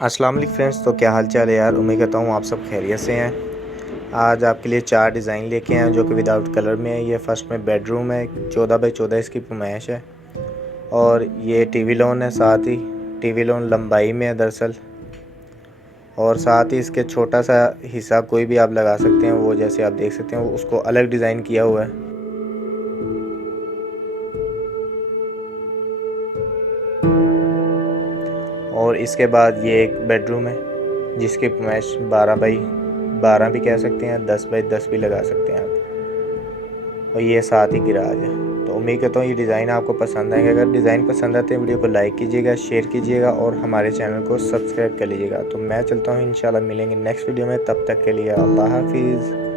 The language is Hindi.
अस्सलाम वालेकुम फ्रेंड्स, तो क्या हाल चाल है यार। उम्मीद करता हूँ आप सब खैरियत से हैं। आज आपके लिए 4 डिज़ाइन लेके आए हैं जो कि विदाउट कलर में है। ये फर्स्ट में बेडरूम है, 14 बाई 14 इसकी फरमाइश है। और ये टीवी लॉन है, साथ ही टीवी लॉन लंबाई में है दरअसल। और साथ ही इसके छोटा सा हिस्सा कोई भी आप लगा सकते हैं, वो जैसे आप देख सकते हैं उसको अलग डिज़ाइन किया हुआ है। और इसके बाद ये एक बेडरूम है जिसकी फरमाइश 12 बाई 12 भी कह सकते हैं, 10 बाई 10 भी लगा सकते हैं आप। और ये साथ ही गिराज है। तो उम्मीद करता हूँ ये डिज़ाइन आपको पसंद आएंगे। अगर डिज़ाइन पसंद आते हैं वीडियो को लाइक कीजिएगा, शेयर कीजिएगा और हमारे चैनल को सब्सक्राइब कर लीजिएगा। तो मैं चलता हूँ, इंशाल्लाह मिलेंगे नेक्स्ट वीडियो में। तब तक के लिए अल्लाह हाफिज़।